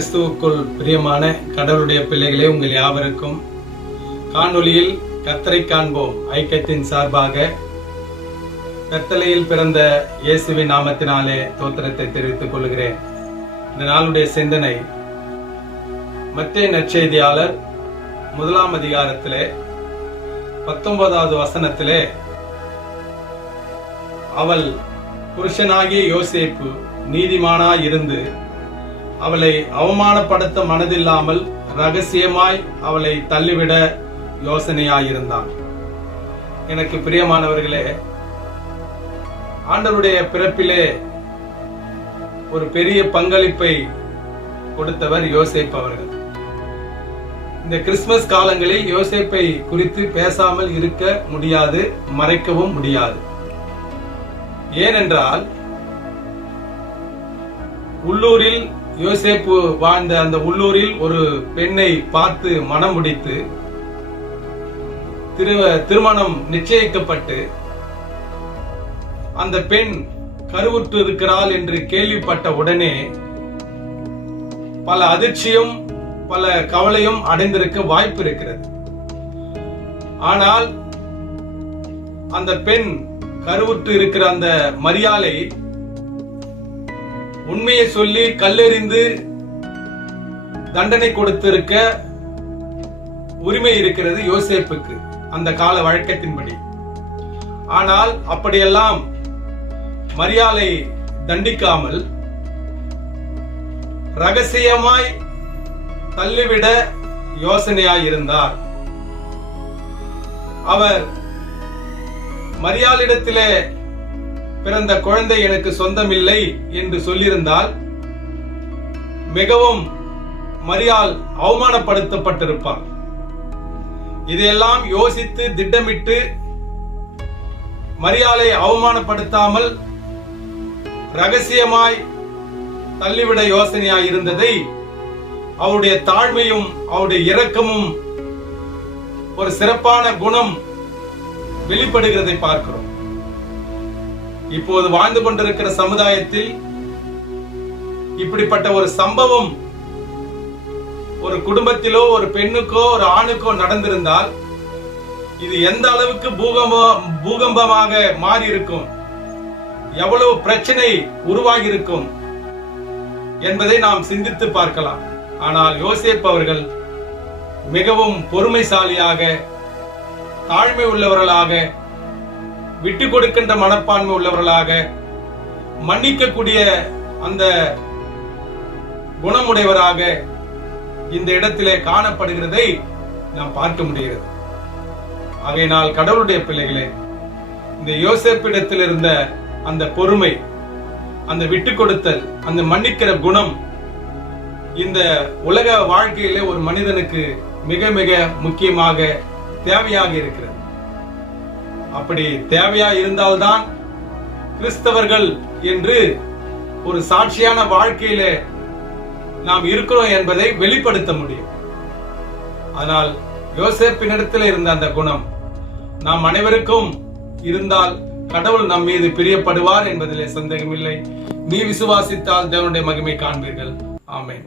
கிறிஸ்துவுக்குள் பிரியமான கடவுளுடைய பிள்ளைகளே, உங்கள் யாவருக்கும் காணொளியில் கர்த்தரை காண்போம் ஐக்கியத்தின் சார்பாக கர்த்தலையில் பிறந்த இயேசுவின் நாமத்தினாலே தோத்திரத்தை தெரிவித்துக் கொள்கிறேன். இந்த நாளுடைய சிந்தனை மத்தேயு நற்செய்தியாளர் 1 அதிகாரத்திலே 19வது வசனத்திலே, அவள் புருஷனாகிய யோசேப்பு நீதிமானாய் இருந்து அவளை அவமானப்படுத்த மனதில்லாமல் ரகசியமாய் அவளை தள்ளிவிட யோசனையாயிருந்தான். எனக்கு பிரியமானவர்களே, ஆண்டவருடைய பிறப்பிலே ஒரு பெரிய பங்களிப்பை கொடுத்தவர் யோசேப்பு அவர்கள். இந்த கிறிஸ்துமஸ் காலங்களில் யோசேப்பை குறித்து பேசாமல் இருக்க முடியாது, மறைக்கவும் முடியாது. ஏனென்றால் உள்ளூரில் யோசேப்பு வாழ்ந்த அந்த உள்ளூரில் ஒரு பெண்ணை பார்த்து மனம் முடித்து திருமணம் நிச்சயிக்கப்பட்டு அந்த பெண் கருவுற்று இருக்கிறாள் என்று கேள்விப்பட்ட உடனே பல அதிர்ச்சியும் பல கவலையும் அடைந்திருக்க வாய்ப்பு இருக்கிறது. ஆனால் அந்த பெண் கருவுற்று இருக்கிற அந்த மரியாளை உண்மையை சொல்லி கல்லெறிந்து தண்டனை கொடுத்திருக்க உரிமை இருக்கிறது யோசேப்புக்கு அந்த கால வழக்கத்தின்படி. ஆனால் அப்படியெல்லாம் மரியாளை தண்டிக்காமல் ரகசியமாய் தள்ளிவிட யோசனையாய் இருந்தார். அவர் மரியாளிடத்திலே பிறந்த குழந்தை எனக்கு சொந்தமில்லை என்று சொல்லியிருந்தால் மிகவும் மரியாள் அவமானப்படுத்தப்பட்டிருப்பார். இதையெல்லாம் யோசித்து திட்டமிட்டு மரியாளை அவமானப்படுத்தாமல் ரகசியமாய் தள்ளிவிட யோசனையாய் இருந்ததை அவருடைய தாழ்மையும் அவருடைய இரக்கமும் ஒரு சிறப்பான குணம் வெளிப்படுகிறதை பார்க்கிறோம். இப்போது வாழ்ந்து கொண்டிருக்கிற சமுதாயத்தில் இப்படிப்பட்ட ஒரு சம்பவம் ஒரு குடும்பத்திலோ ஒரு பெண்ணுக்கோ ஒரு ஆணுக்கோ நடந்திருந்தால் இது எந்த அளவுக்கு பூகம்பமாக மாறி இருக்கும், எவ்வளவு பிரச்சனை உருவாகி இருக்கும் என்பதை நாம் சிந்தித்து பார்க்கலாம். ஆனால் யோசேப்பு அவர்கள் மிகவும் பொறுமைசாலியாக, தாழ்மை உள்ளவர்களாக, விட்டு கொடுக்கின்ற மனப்பான்மை உள்ளவர்களாக, மன்னிக்கக்கூடிய அந்த குணமுடையவராக இந்த இடத்திலே காணப்படுகிறதை நாம் பார்க்க முடிகிறது. ஆகையினால் கடவுளுடைய பிள்ளைகளே, இந்த யோசேப்பிடத்தில் இருந்த அந்த பொறுமை, அந்த விட்டு கொடுத்தல், அந்த மன்னிக்கிற குணம் இந்த உலக வாழ்க்கையிலே ஒரு மனிதனுக்கு மிக மிக முக்கியமாக தேவையாக இருக்கிறது. அப்படி தேவையா இருந்தால்தான் கிறிஸ்தவர்கள் என்று ஒரு சாட்சியான வாழ்க்கையில நாம் இருக்கிறோம் என்பதை வெளிப்படுத்த முடியும். ஆனால் யோசேப்பினிடத்தில் இருந்த அந்த குணம் நாம் அனைவருக்கும் இருந்தால் கடவுள் நம் மீது பிரியப்படுவார் என்பதிலே சந்தேகமில்லை. நீ விசுவாசித்தால் தேவனுடைய மகிமை காண்பீர்கள். ஆமென்.